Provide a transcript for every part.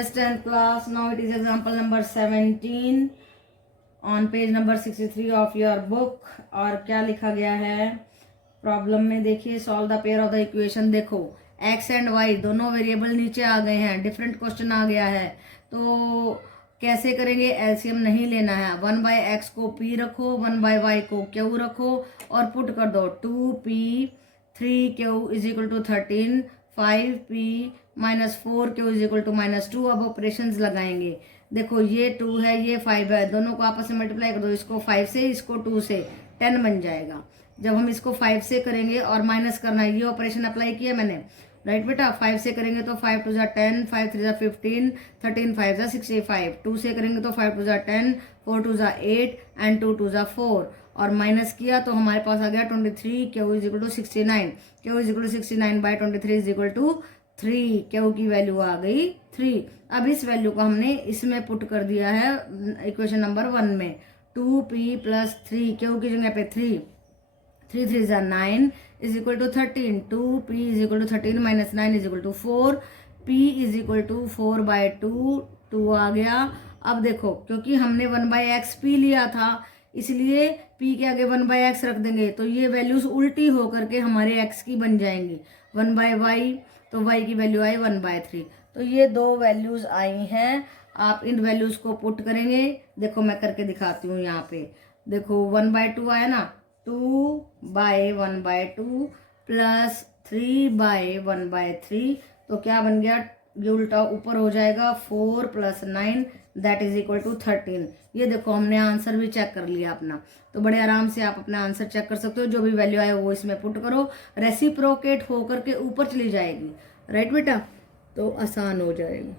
Yes, 10th class. Now it is example number 17 on page number 63 of your book. और क्या लिखा गया है प्रॉब्लम में, देखिए solve the pair of the equation. देखो x एंड y दोनों वेरिएबल नीचे आ गए हैं, डिफरेंट क्वेश्चन आ गया है, तो कैसे करेंगे? एलसीएम नहीं लेना है। 1/x को p रखो, 1/y को q रखो और पुट कर दो। 2p 3q is equal to 13, 5p minus 4q is equal to -2। अब ऑपरेशंस लगाएंगे। देखो ये 2 है, ये 5 है, दोनों को आपस में मल्टीप्लाई कर दो। इसको 5 से, इसको 2 से, 10 बन जाएगा। जब हम इसको 5 से करेंगे और माइनस करना है, ये ऑपरेशन अप्लाई किया मैंने, राइट बेटा। 5 से करेंगे तो 5 2 10, 5 3 15, 13 5 65। 2 से करेंगे तो 5 2 10, 4 2 8 एंड 2 2 4। और माइनस किया तो हमारे पास आ गया 23, Q is equal to 69। Q is equal to 69 by 23 is equal to 3। Q की वैल्यू आ गई 3। अब इस वैल्यू को हमने इसमें पुट कर दिया है इक्वेशन नंबर 1 में। 2p प्लस 3, क्यू की जगह पे 3 3 3 जा 9 is equal to 13। 2p is equal to 13 minus 9 is equal to 4। p is equal to 4/2, 2 आ गया। अब देखो क्योंकि हमने 1/x p लिया था, इसलिए p के आगे 1/x रख देंगे, तो ये वैल्यूज उल्टी होकर के हमारे x की बन जाएंगी। 1/y, तो y की वैल्यू आई 1/3। तो ये दो वैल्यूज आई हैं। आप इन वैल्यूज को पुट करेंगे। देखो मैं करके दिखाती हूँ यहाँ पे। देखो 1/2 आया ना, 2/1/2 प्लस 3/1/3, तो क्या बन गया? ये उल्टा ऊपर हो जाएगा, 4 + 9 दैट इज इक्वल टू 13। ये देखो हमने आंसर भी चेक कर लिया अपना। तो बड़े आराम से आप अपना आंसर चेक कर सकते हो। जो भी वैल्यू आए वो इसमें पुट करो, रेसिप्रोकेट होकर के ऊपर चली जाएगी, राइट बेटा, तो आसान हो जाएगी।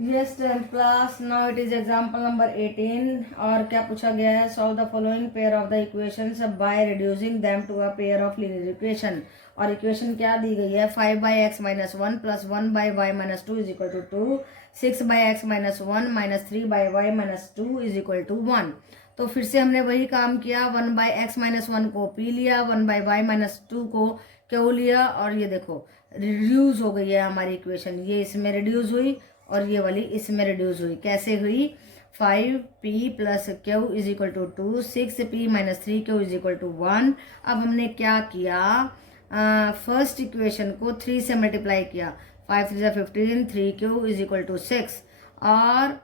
Yes, 10th class. Now it is example number 18 और क्या पूछा गया है? Solve the following pair of the equations by reducing them to a pair of linear equation। और इक्वेशन क्या दी गई है? 5/x - 1 plus 1/y - 2 is equal to 2, 6/x - 1 minus 3/y - 2 is equal to 1। तो फिर से हमने वही काम किया। 1/x - 1 को p लिया, 1/y - 2 को q लिया, और ये देखो रिड्यूस हो गई है हमारी इक्वेशन। ये इसमें रिड्यूस हुई और ये वाली इसमें रिड्यूस हुई। कैसे हुई? 5p plus q is equal to 2, 6p minus 3q is equal to 1। अब हमने क्या किया? फर्स्ट इक्वेशन को 3 से मल्टीप्लाई किया। 5 3 15, 3q इज इक्वल टू 6। और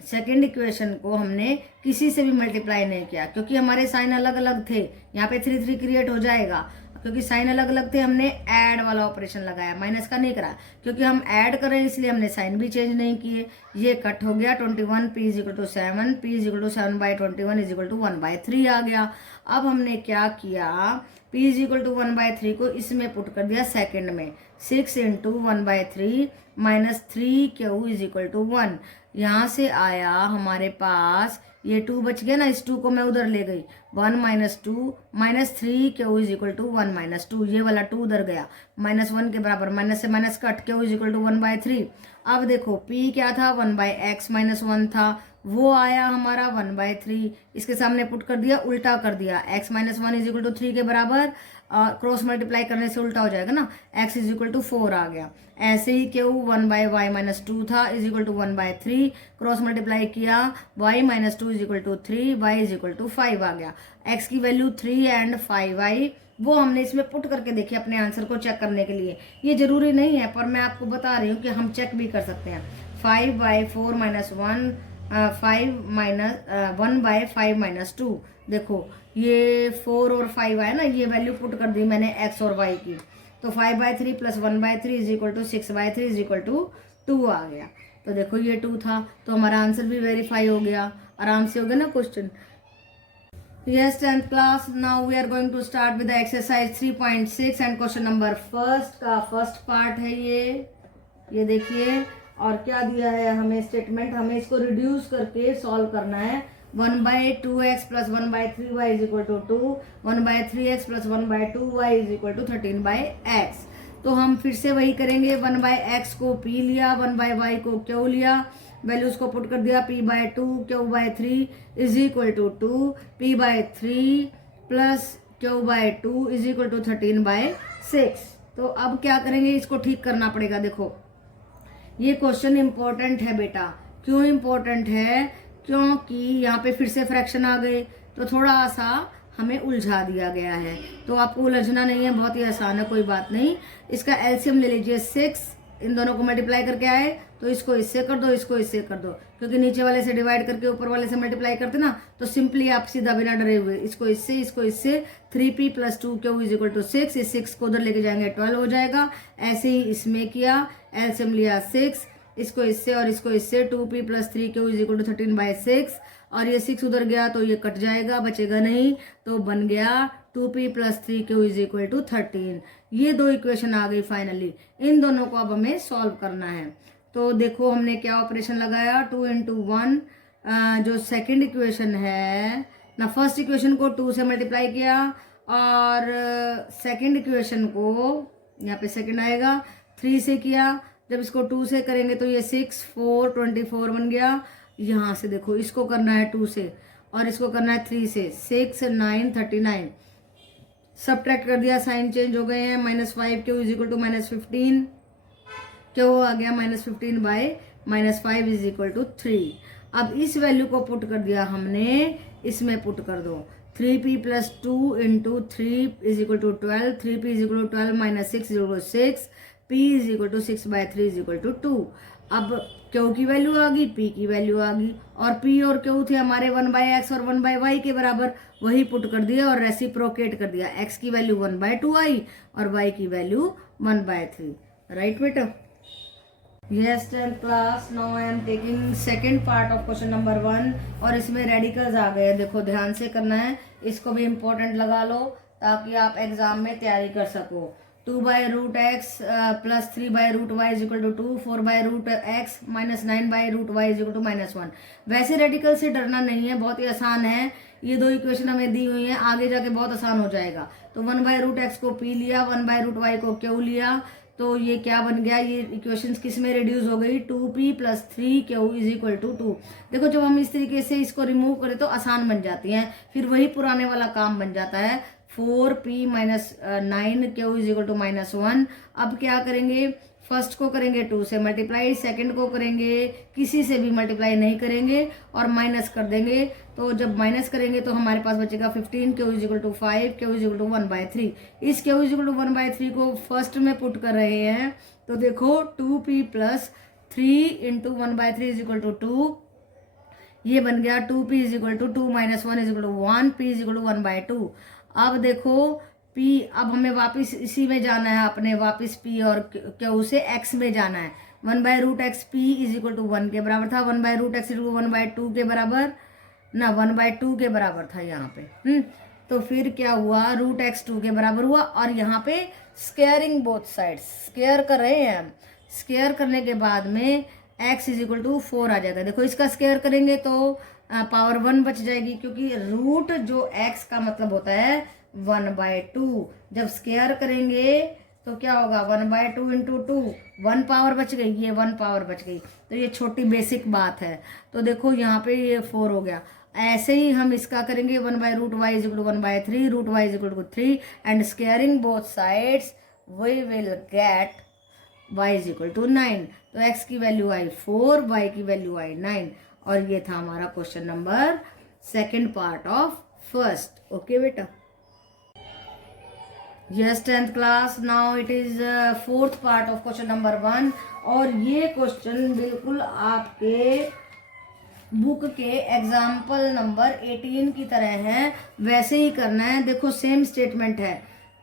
सेकेंड इक्वेशन को हमने किसी से भी मल्टीप्लाई नहीं किया, क्योंकि हमारे साइन अलग अलग थे। यहाँ पे 3 3 क्रिएट हो जाएगा, क्योंकि साइन अलग अलग थे। हमने ऐड वाला ऑपरेशन लगाया, माइनस का नहीं करा, क्योंकि हम ऐड कर रहे हैं इसलिए हमने साइन भी चेंज नहीं किए। ये कट हो गया। 21 p is equal to 7, p is equal to 7/21 is equal to 1/3 आ गया। अब हमने क्या किया? p इज इक्वल टू 1/3 को इसमें पुट कर दिया सेकंड में। 6 × 1/3 minus 3q is equal to 1। यहाँ से आया हमारे पास, ये 2 बच गया ना, इस 2 को मैं उधर ले गई। 1 - 2 minus 3q is equal to 1 - 2। ये वाला 2 उधर गया, -1 के बराबर, माइनस से minus cut, q is equal to 1/3। अब देखो p क्या था? 1/x - 1 था, वो आया हमारा 1/3। इसके सामने पुट कर दिया, उल्टा कर दिया। x - 1 इज इक्वल टू 3 के बराबर, क्रॉस मल्टीप्लाई करने से उल्टा हो जाएगा ना, x इज इक्वल टू 4 आ गया। ऐसे ही q 1/y - 2 था is equal to 1/3, cross multiply किया, y - 2 is equal to 3, y is equal to 5 आ गया। x की वैल्यू 3 एंड 5 आई, वो हमने इसमें पुट करके देखी अपने आंसर को चेक करने के लिए। ये जरूरी नहीं है, पर मैं आपको बता रही हूँ कि हम चेक भी कर सकते हैं। 5/4 - 1 1/5 - 2। देखो ये 4 और 5 आया ना, ये वैल्यू पुट कर दी मैंने x और y की। तो 5/3 plus 1/3 is equal to 6/3 is equal to 2 आ गया। तो देखो ये 2 था, तो हमारा आंसर भी वेरीफाई हो गया। आराम से हो गया ना question. Yes, 10th class. Now we are going to start with the exercise 3.6 and question number first का फर्स्ट पार्ट है ये देखिए। और क्या दिया है हमें स्टेटमेंट, हमें इसको रिड्यूस करके सॉल्व करना है। 1/2x plus 1/3y is equal to 2, 1/3x plus 1/2y is equal to 13/x। तो हम फिर से वही करेंगे। 1/x को p लिया, 1/y को q लिया, वैल्यूज को पुट कर दिया। p/2 q/3 is equal to 2, p/3 plus q/2 is equal to 13/6। तो अब क्या करेंगे? इसको ठीक करना पड़ेगा। देखो ये क्वेश्चन इंपॉर्टेंट है बेटा। क्यों इंपॉर्टेंट है? क्योंकि यहाँ पे फिर से फ्रैक्शन आ गए तो थोड़ा सा हमें उलझा दिया गया है। तो आपको उलझना नहीं है, बहुत ही आसान है, कोई बात नहीं। इसका एलसीएम ले लीजिए 6, इन दोनों को मल्टीप्लाई करके आए तो इसको इससे कर दो, इसको इससे कर दो, क्योंकि नीचे वाले से डिवाइड करके ऊपर वाले से मल्टीप्लाई करते ना, तो सिंपली आप सीधा बिना डरे हुए इसको इससे 3p + 2q = 6, इस 6 को उधर लेके जाएंगे 12 हो जाएगा। ऐसे ही इसमें किया, एलसीएम लिया 6, इसको इससे और इसको इससे 2p + 3q = 13/6, और ये 6 उधर गया तो ये कट जाएगा, बचेगा नहीं, तो बन गया 2p + 3q = 13। ये दो इक्वेशन आ गई फाइनली। इन दोनों को अब हमें सॉल्व करना है। तो देखो हमने क्या ऑपरेशन लगाया, 2 × 1, जो सेकंड इक्वेशन है ना, फर्स्ट इक्वेशन को 2 से मल्टीप्लाई किया और सेकंड इक्वेशन को, यहाँ पे सेकंड आएगा, 3 से किया। जब इसको 2 से करेंगे तो ये 6, 4, 24 बन गया। यहाँ से देखो इसको करना है 2 से और इसको करना है 3 से, 6, 9, 39। सब्ट्रैक्ट कर दिया, साइन चेंज हो गए हैं, -5q = -15, क्यों आ गया -15/-5 = 3। अब इस वैल्यू को पुट कर दिया हमने, इसमें पुट कर दो, 3p + 2 × 3 = 12, 3p = 12 - 6 = 6, p = 6/3 = 2। अब क्यू की वैल्यू आ गई, पी की वैल्यू आ गई, और पी और क्यू थे हमारे 1/x और 1/y के बराबर, वही पुट कर दिया और रेसिप्रोकेट कर दिया। x की वैल्यू 1/2 आई और y की वैल्यू 1/3। राइट बेटा? Yes, 10th class. Now I am taking second part of question number 1, और इसमें रेडिकल्स आ गए। देखो ध्यान से करना है, इसको भी इम्पोर्टेंट लगा लो ताकि आप एग्जाम में तैयारी कर सको। 2/√x + 3/√y = 2, 4/√x - 9/√y = -1। वैसे रेडिकल से डरना नहीं है, बहुत ही आसान है। ये दो इक्वेशन हमें दी हुई हैं, आगे जाके बहुत आसान हो जाएगा। तो 1/√x को p लिया, 1/√y को q लिया, तो ये क्या बन गया, ये इक्वेशंस किस में रिड्यूस हो गई, 2p + 3q = 2। देखो जब हम इस तरीके से इसको रिमूव करें तो आसान बन जाती हैं, फिर वही पुराने वाला काम बन जाता है, 4p - 9q = -1। अब क्या करेंगे, फर्स्ट को करेंगे 2 से मल्टीप्लाई, सेकंड को करेंगे किसी से भी मल्टीप्लाई नहीं करेंगे और माइनस कर देंगे। तो जब माइनस करेंगे तो हमारे पास बचेगा 15, q = 5, q = 1/3। इस q = 1/3 को फर्स्ट में पुट कर रहे हैं, तो देखो 2p + 3 × 1/3 = 2, ये बन गया 2p = 2 - 1 = 1, p = 1/2। अब देखो p, अब हमें वापस इसी में जाना है, अपने वापस p और q से x में जाना है। 1/√x p = 1 के बराबर था, 1/√x = 1/2 के बराबर ना, 1/2 के बराबर था यहाँ पे। तो फिर क्या हुआ, √x 2 के बराबर हुआ, और यहाँ पे स्क्वायरिंग बोथ साइड्स, स्क्वायर कर रहे हैं हम। स्क्वायर करने के बाद में x = 4 आ जाएगा। देखो इसका स्क्वायर करेंगे तो पावर 1 बच जाएगी, क्योंकि रूट जो x का मतलब होता है 1/2। जब स्क्वायर करेंगे तो क्या होगा, 1/2 × 2, 1 पावर बच गई, ये 1 पावर बच गई। तो ये छोटी बेसिक बात है। तो देखो यहाँ पे ये 4 हो गया। ऐसे ही हम इसका करेंगे, 1/√y = 1/3, √y = 3, and squaring both sides we will get y = 9। तो x की वैल्यू आई 4, y की वैल्यू आई 9, और ये था हमारा question number second part of first. Okay बेटा? Yes, 10th class. Now it is fourth part of question number 1, और ये क्वेश्चन बिल्कुल आपके बुक के एग्जाम्पल नंबर 18 की तरह है, वैसे ही करना है। देखो सेम स्टेटमेंट है,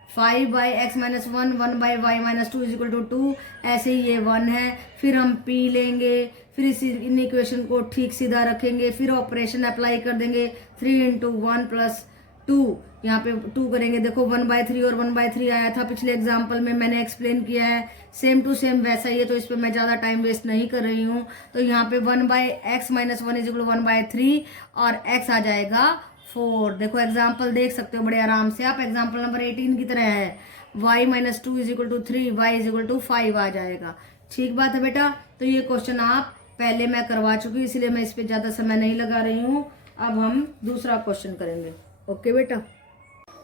5/x - 1, 1/y - 2 = 2, ऐसे ही ये 1 है। फिर हम p लेंगे, फिर इन इक्वेशन को ठीक सीधा रखेंगे, फिर ऑपरेशन अप्लाई कर देंगे, 3 × 1 + 2, यहाँ पे 2 करेंगे। देखो 1/3 और 1/3 आया था पिछले एग्जाम्पल में, मैंने एक्सप्लेन किया है, सेम टू सेम वैसा ही है, तो इस पर मैं ज़्यादा टाइम वेस्ट नहीं कर रही हूँ। तो यहाँ पे 1/x - 1 = 1/3 और x आ जाएगा 4। देखो एग्जाम्पल देख सकते हो बड़े आराम से आप, एग्जाम्पल नंबर 18 की तरह है। y - 2 = 3, y = 5 आ जाएगा। ठीक बात है बेटा? तो ये क्वेश्चन आप पहले मैं करवा चुकी, इसलिए मैं इस पर ज़्यादा समय नहीं लगा रही हूँ। अब हम दूसरा क्वेश्चन करेंगे। ओके बेटा?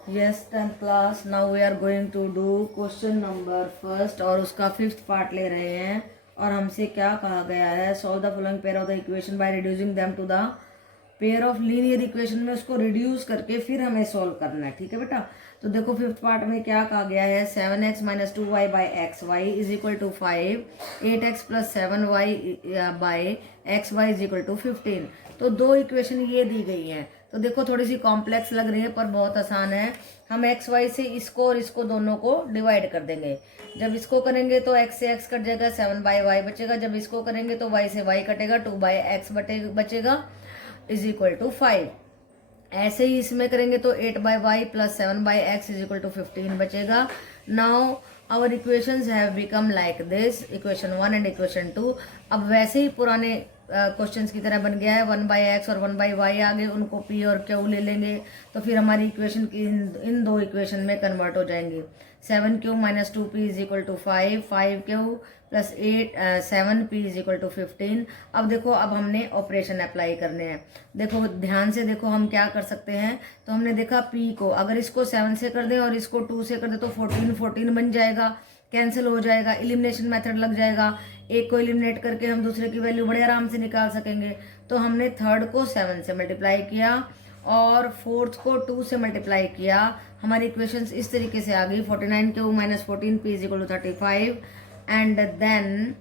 Yes 10th class. Now we are going to do question number first, और उसका 5th पार्ट ले रहे हैं। और हमसे क्या कहा गया है, solve the following pair of the equation by reducing them to the pair of linear equation में उसको रिड्यूस करके फिर हमें सॉल्व करना है। ठीक है बेटा, तो देखो फिफ्थ पार्ट में क्या कहा गया है, 7x minus 2y by X Y is equal to 5, 8x plus 7y by X Y is equal to 15। तो दो इक्वेशन ये दी गई हैं, तो देखो थोड़ी सी कॉम्प्लेक्स लग रही है पर बहुत आसान है। हम एक्स वाई से इसको और इसको दोनों को डिवाइड कर देंगे। जब इसको करेंगे तो x से x कट जाएगा, 7 बाई वाई बचेगा। जब इसको करेंगे तो y से y कटेगा, 2 बाई एक्स बचेगा इज इक्वल टू 5। ऐसे ही इसमें करेंगे तो 8 by Y plus 7 by X is equal to 15 बचेगा। Now our equations have become like this, equation 1 and equation 2। अब वैसे ही पुराने क्वेश्चंस की तरह बन गया है, 1 बाई एक्स और 1 बाई वाई आगे, उनको पी और क्यू ले लेंगे तो फिर हमारी इक्वेशन की इन दो इक्वेशन में कन्वर्ट हो जाएंगे। 7 Q minus 2 P is equal to 5, 5 Q plus 7 P is equal to 15। अब देखो अब हमने ऑपरेशन अप्लाई करने हैं। देखो ध्यान से देखो हम क्या कर सकते हैं। तो हमने देखा पी को अगर इसको 7 से कर दें और इसको 2 से कर दें तो 14 बन जाएगा, कैंसिल हो जाएगा, एलिमिनेशन मेथड लग जाएगा। एक को एलिमिनेट करके हम दूसरे की वैल्यू बड़े आराम से निकाल सकेंगे। तो हमने थर्ड को 7 से मल्टीप्लाई किया और फोर्थ को 2 से मल्टीप्लाई किया। हमारी इक्वेशंस इस तरीके से आ गई, 49 Q minus 14 P is equal to 35 and then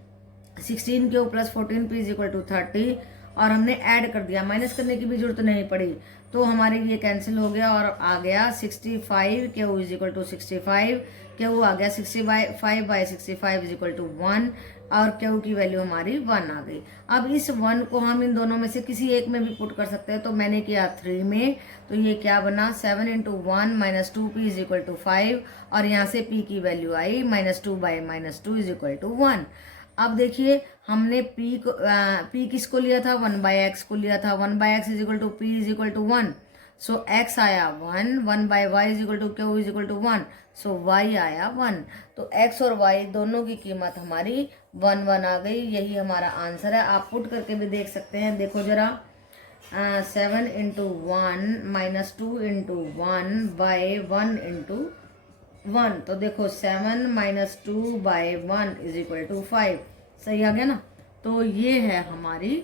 16 Q plus 14 P is equal to 30। और हमने ऐड कर दिया, माइनस करने की भी जरूरत नहीं पड़ी, तो हमारे ये कैंसिल हो गया और आ गया 65 Q is equal to 65, Q आ गया 65 बाई 65 इज इक्वल टू 1 और क्यू की वैल्यू हमारी 1 आ गई। अब इस 1 को हम इन दोनों में से किसी एक में भी पुट कर सकते हैं, तो मैंने किया 3 में, तो ये क्या बना 7 into 1 minus 2 P is equal to 5 और यहाँ से p की वैल्यू आई -2 बाई -2 इज इक्वल टू 1। अब देखिए हमने p किसको लिया था, 1 बाई एक्स को लिया था, 1 by X is equal to P is equal to 1, so x आया 1, 1 by Y is equal to Q is equal to 1, so y आया 1। तो x और y दोनों की कीमत हमारी 1 1 आ गई। यही हमारा आंसर है। आप पुट करके भी देख सकते हैं, देखो जरा 7 into 1 minus 2 into 1 by 1 into 1, तो देखो 7 minus 2 by 1 is equal to 5। सही आ गया ना। तो ये है हमारी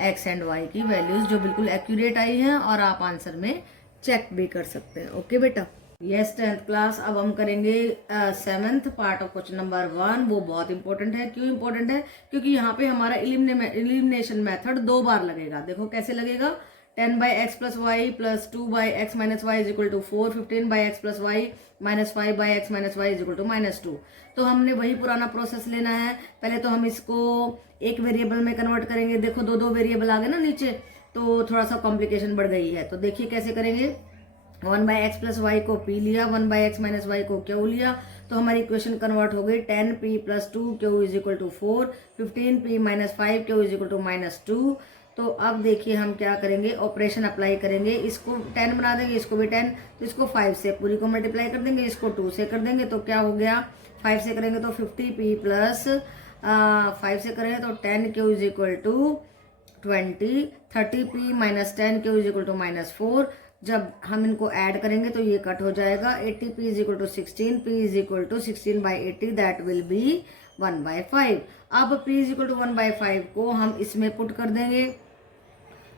एक्स एंड वाई की वैल्यूज जो बिल्कुल एक्यूरेट आई हैं और आप आंसर में चेक भी कर सकते हैं। ओके बेटा, यस 10th क्लास। अब हम करेंगे 7th part of question number 1। वो बहुत इंपॉर्टेंट है। क्यों इंपॉर्टेंट है? क्योंकि यहाँ पे हमारा एलिमिनेशन मेथड 2 बार लगेगा। देखो कैसे लगेगा, 10 by X plus Y plus 2 by x minus Y is equal to 4, 15 by X plus Y minus 5 by x minus Y is equal to -2। तो हमने वही पुराना प्रोसेस लेना है। पहले तो हम इसको एक वेरिएबल में कन्वर्ट करेंगे। देखो 2 वेरिएबल आ गए ना नीचे, तो थोड़ा सा कॉम्प्लिकेशन बढ़ गई है। तो देखिए कैसे करेंगे। 1 बाई एक्स प्लस वाई को p लिया, 1 बाई एक्स माइनस वाई को q लिया, तो हमारी इक्वेशन कन्वर्ट हो गई 10p plus 2q is equal to 4, 15p minus 5q is equal to -2। तो अब देखिए हम क्या करेंगे, ऑपरेशन अप्लाई करेंगे। इसको 10 बना देंगे, इसको भी 10, तो इसको 5 से पूरी को मल्टीप्लाई कर देंगे, इसको 2 से कर देंगे, तो क्या हो गया 5 से करेंगे तो 50p प्लस 5 से करेंगे तो 10q is equal to 20, 30p minus 10q is equal to -4। जब हम इनको ऐड करेंगे तो ये कट हो जाएगा, 80p is equal to 16, p is equal to 16 by 80 that will be 1 by 5। अब p is equal to 1 by 5 को हम इसमें पुट कर देंगे।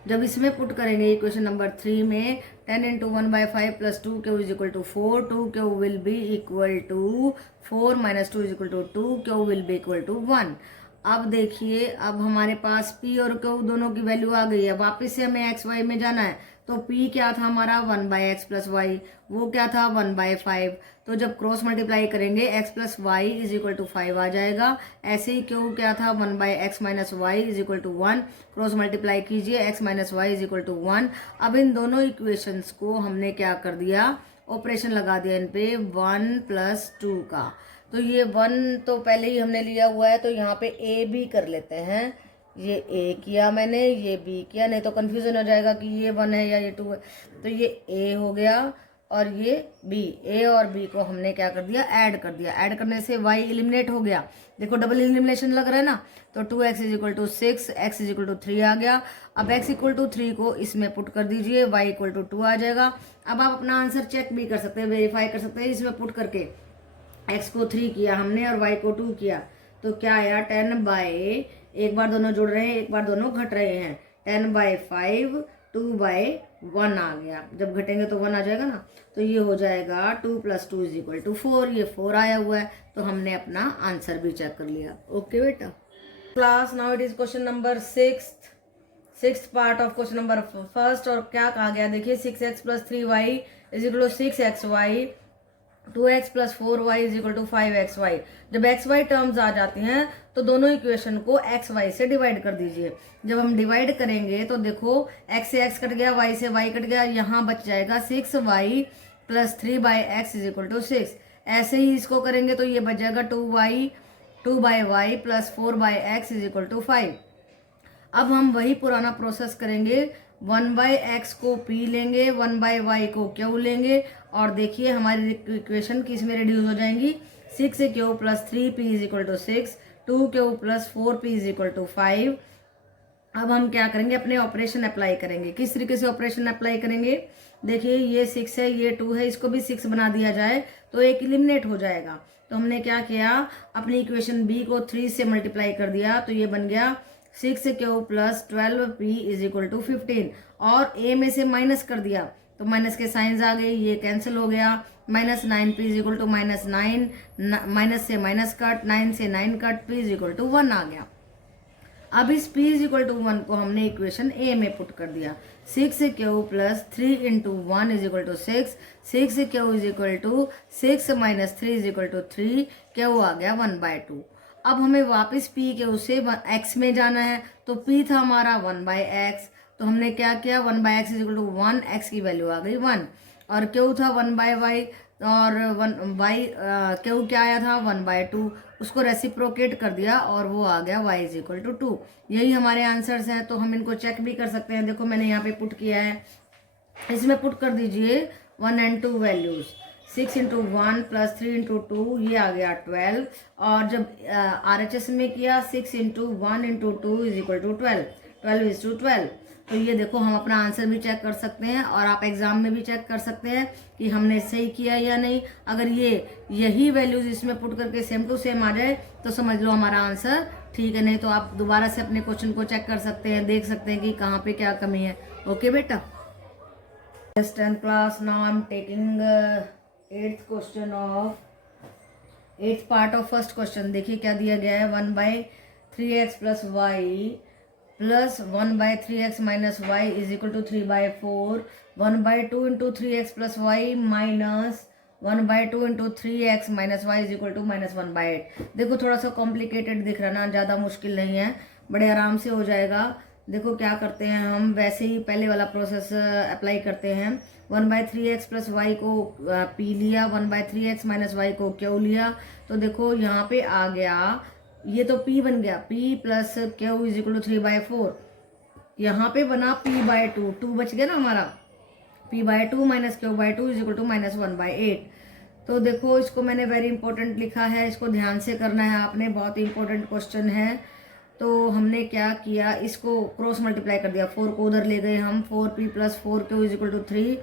जब इसमें पुट करेंगे इक्वेशन नंबर 3 में 10 into 1 by 5 plus 2q is equal to 4, 2q will be equal to 4 minus 2 is equal to 2q will be equal to 1। अब देखिए अब हमारे पास p और q दोनों की वैल्यू आ गई है। वापस से हमें x y में जाना है, तो p क्या था हमारा 1 बाई एक्स प्लस वाई, वो क्या था 1 बाई 5। तो जब क्रॉस मल्टीप्लाई करेंगे x plus y is equal to 5 आ जाएगा। ऐसे ही q क्या था 1 by x minus Y is equal to 1, cross multiply कीजिए x minus Y is equal to 1। अब इन दोनों इक्वेशंस को हमने क्या कर दिया, ऑपरेशन लगा दिया इन पे 1 प्लस 2 का। तो ये 1 तो पहले ही हमने लिया हुआ है, तो यहाँ पे a b कर लेते हैं। ये a किया मैंने, ये b किया, नहीं तो कंफ्यूजन हो जाएगा कि ये 1 है या ये 2 है। तो ये a हो गया और ये b, a और b को हमने क्या कर दिया, ऐड कर दिया। ऐड करने से y एलिमिनेट हो गया। देखो डबल एलिमिनेशन लग रहा है ना। तो 2x is equal to 6, x is equal to 3 आ गया। अब x इक्वल टू 3 को इसमें पुट कर दीजिए, y इक्वल टू 2 आ जाएगा। अब आप अपना आंसर चेक भी कर सकते हैं, वेरीफाई कर सकते हैं इसमें पुट करके। x को 3 किया हमने और y को 2 किया, तो क्या आया 10 बाय, एक बार दोनों जुड़ रहे हैं एक बार दोनों घट रहे हैं, 10/5 2/1 आ गया। जब घटेंगे तो 1 आ जाएगा ना, तो ये हो जाएगा 2 + 2 = 4। ये 4 आया हुआ है, तो हमने अपना आंसर भी चेक कर लिया। ओके बेटा class, now it is question number 6th part of question number first. और क्या कहा गया देखिए, 6x + 3y = 6xy, 2x + 4y = 5xy। जब xy टर्म्स आ जाती हैं तो दोनों इक्वेशन को xy से डिवाइड कर दीजिए। जब हम डिवाइड करेंगे तो देखो x से x कट गया, y से y कट गया, यहाँ बच जाएगा 6y + 3/x = 6। ऐसे ही इसको करेंगे तो ये बच जाएगा 2y + 4/x = 5। अब हम वही पुराना प्रोसेस करेंगे, 1/x को p लेंगे, 1/y को q लेंगे, और देखिए हमारी इक्वेशन किस में रिड्यूस हो जाएंगी, 6q + 3p = 6, 2q + 4p = 5। अब हम क्या करेंगे, अपने ऑपरेशन अप्लाई करेंगे। किस तरीके से ऑपरेशन अप्लाई करेंगे, देखिए ये 6 है, ये 2 है, इसको भी 6 बना दिया जाए तो एक एलिमिनेट हो जाएगा। तो हमने क्या किया, अपनी इक्वेशन b को 3 से मल्टीप्लाई कर दिया, तो ये बन गया 6q + 12p = 15, और a में से माइनस कर दिया तो माइनस के साइंस आ गए, ये कैंसिल हो गया। -9p = -9, माइनस से माइनस कट, 9 से 9 कट, p = 1 आ गया। अब इस p = 1 को हमने इक्वेशन a में पुट कर दिया, 6q + 3 × 1 = 6, 6q = 6 - 3 = 3, q आ गया 1/2। अब हमें वापस p के उसे x में जाना है, तो p था हमारा 1/x, तो हमने क्या किया, 1/x = 1, x की वैल्यू आ गई 1, और q था 1/y, और 1y q क्या आया था 1/2, उसको रेसिप्रोकेट कर दिया और वो आ गया y = 2। यही हमारे आंसर्स हैं, तो हम इनको चेक भी कर सकते हैं। देखो मैंने यहाँ पे पुट किया है, इसमें पुट कर दीजिए 1 and 2 वैल्यूज, 6 × 1 + 3 × 2, ये आ गया 12, और जब RHS में किया 6 × 1 × 2 = 12, 12:12। तो ये देखो हम अपना आंसर भी चेक कर सकते हैं, और आप एग्जाम में भी चेक कर सकते हैं कि हमने सही किया या नहीं। अगर यही वैल्यूज इसमें पुट करके सेम टू सेम आ जाए तो समझ लो हमारा आंसर ठीक है, नहीं तो आप दोबारा से अपने क्वेश्चन को चेक कर सकते हैं, देख सकते हैं कि कहाँ पे क्या कमी है। ओके बेटा, 10th class, now I'm taking 8th part of first question। देखिए क्या दिया गया है, 1/3x + y + 1/3x - y = 3/4, 1/2 × 3x + y - 1/2 × 3x - y = -1/8। देखो थोड़ा सा कॉम्प्लिकेटेड दिख रहा है ना, ज़्यादा मुश्किल नहीं है, बड़े आराम से हो जाएगा। देखो क्या करते हैं हम, वैसे ही पहले वाला प्रोसेस अप्लाई करते हैं। 1/3x + y को p लिया, 1/3x - y को q लिया, तो देखो यहाँ पे आ गया, ये तो p बन गया, p + q = 3/4, यहाँ पे बना p/2, 2 बच गया ना हमारा, p/2 - q/2 = -1/8। तो देखो इसको मैंने वेरी इंपॉर्टेंट लिखा है, इसको ध्यान से करना है आपने, बहुत ही इंपॉर्टेंट क्वेश्चन है। तो हमने क्या किया, इसको क्रॉस मल्टीप्लाई कर दिया, 4 को उधर ले गए हम, 4p + 4q = 3,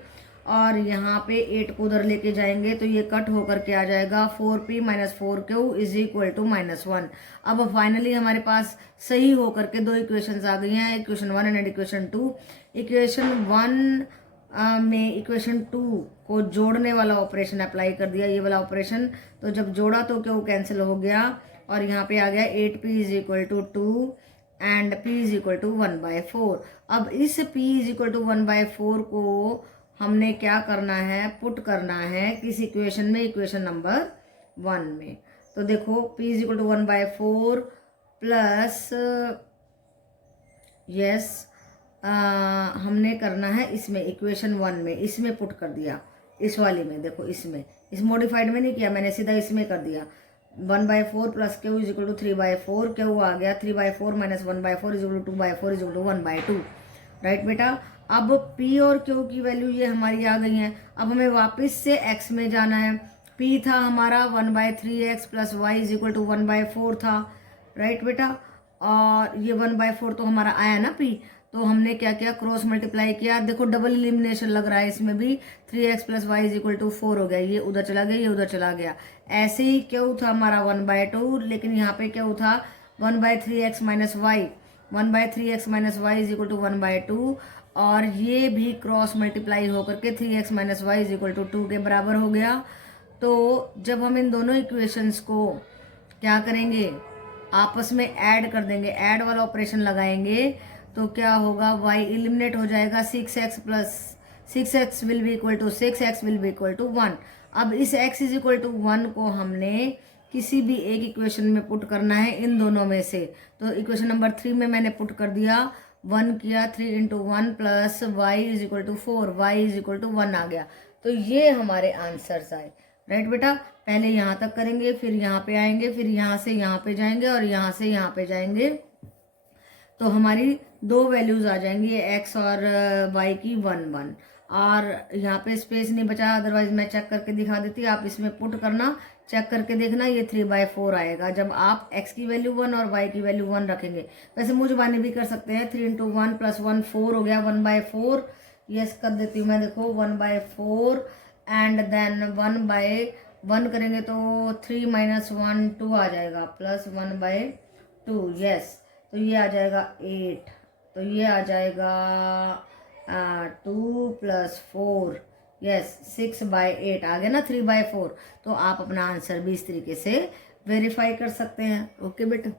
और यहाँ पे 8 को उधर लेके जाएंगे तो ये कट होकर के आ जाएगा 4p - 4q = -1। अब फाइनली हमारे पास सही होकर के दो इक्वेशंस आ गई हैं, इक्वेशन 1 एंड इक्वेशन 2। इक्वेशन 1 में इक्वेशन 2 को जोड़ने वाला ऑपरेशन अप्लाई कर दिया, ये वाला ऑपरेशन, तो जब जोड़ा तो क्यों कैंसिल हो गया, और यहाँ पे आ गया 8p = 2 एंड p = 1/4। अब इस p = 1/4 को हमने क्या करना है, पुट करना है किस इक्वेशन में, इक्वेशन नंबर 1 में। तो देखो p = 1/4 प्लस यस हमने करना है इसमें, इक्वेशन 1 में, इसमें पुट कर दिया, इस वाली में। देखो इसमें, इस मॉडिफाइड में नहीं किया मैंने, सीधा इसमें कर दिया, 1/4 + q = 3/4, q आ गया 3/4 - 1/4 = 2/4 = 1/2। राइट बेटा, अब p और q की वैल्यू ये हमारी आ गई हैं। अब हमें वापस से x में जाना है, p था हमारा 1/3x + y = 1/4 था। राइट बेटा, और ये 1/4 तो हमारा आया ना p, तो हमने क्या किया, क्रॉस मल्टीप्लाई किया। देखो डबल इलिमिनेशन लग रहा है इसमें भी, 3x plus y is equal to 4 हो गया, ये उधर चला गया, ये उधर चला गया। ऐसे ही क्यों था हमारा 1/2, लेकिन यहाँ पे क्या था 1/3x minus y, 1/3x minus Y is equal to 1/2, और ये भी क्रॉस मल्टीप्लाई होकर के 3x minus Y is equal to 2 के बराबर हो गया। तो जब हम इन दोनों इक्वेशंस को क्या करेंगे, आपस में ऐड कर देंगे, ऐड वाला ऑपरेशन लगाएंगे, तो क्या होगा, y इलिमिनेट हो जाएगा, 6x प्लस 6x will be equal to 6x will be equal to 1। अब इस x इज इक्वल टू 1 को हमने किसी भी एक इक्वेशन में पुट करना है इन दोनों में से। तो इक्वेशन नंबर 3 में मैंने पुट कर दिया, 1 किया, 3 into 1 plus y is equal to 4, y is equal to 1 आ गया। तो ये हमारे आंसर्स आए। राइट बेटा, पहले यहाँ तक करेंगे, फिर यहाँ पे आएंगे, फिर यहाँ से यहाँ पे जाएंगे और यहाँ से यहाँ पे जाएंगे, तो हमारी दो वैल्यूज आ जाएंगी, x और y की 1 1। और यहाँ पे स्पेस नहीं बचा, अदरवाइज मैं चेक करके दिखा देती, आप इसमें पुट करना, चेक करके देखना, ये 3/4 आएगा जब आप x की वैल्यू 1 और y की वैल्यू 1 रखेंगे। वैसे मुझबानी भी कर सकते हैं, 3 इंटू 1 प्लस 1 4 हो गया, 1/4। यस कर देती हूँ मैं, देखो 1/4 एंड देन 1/1 करेंगे तो 3 माइनस 1 2 आ जाएगा, प्लस 1/2। यस, तो ये आ जाएगा 8, तो ये आ जाएगा 2 प्लस 4, यस 6/8 आ गया ना, 3/4। तो आप अपना आंसर भी इस तरीके से वेरीफाई कर सकते हैं। ओके बेटा।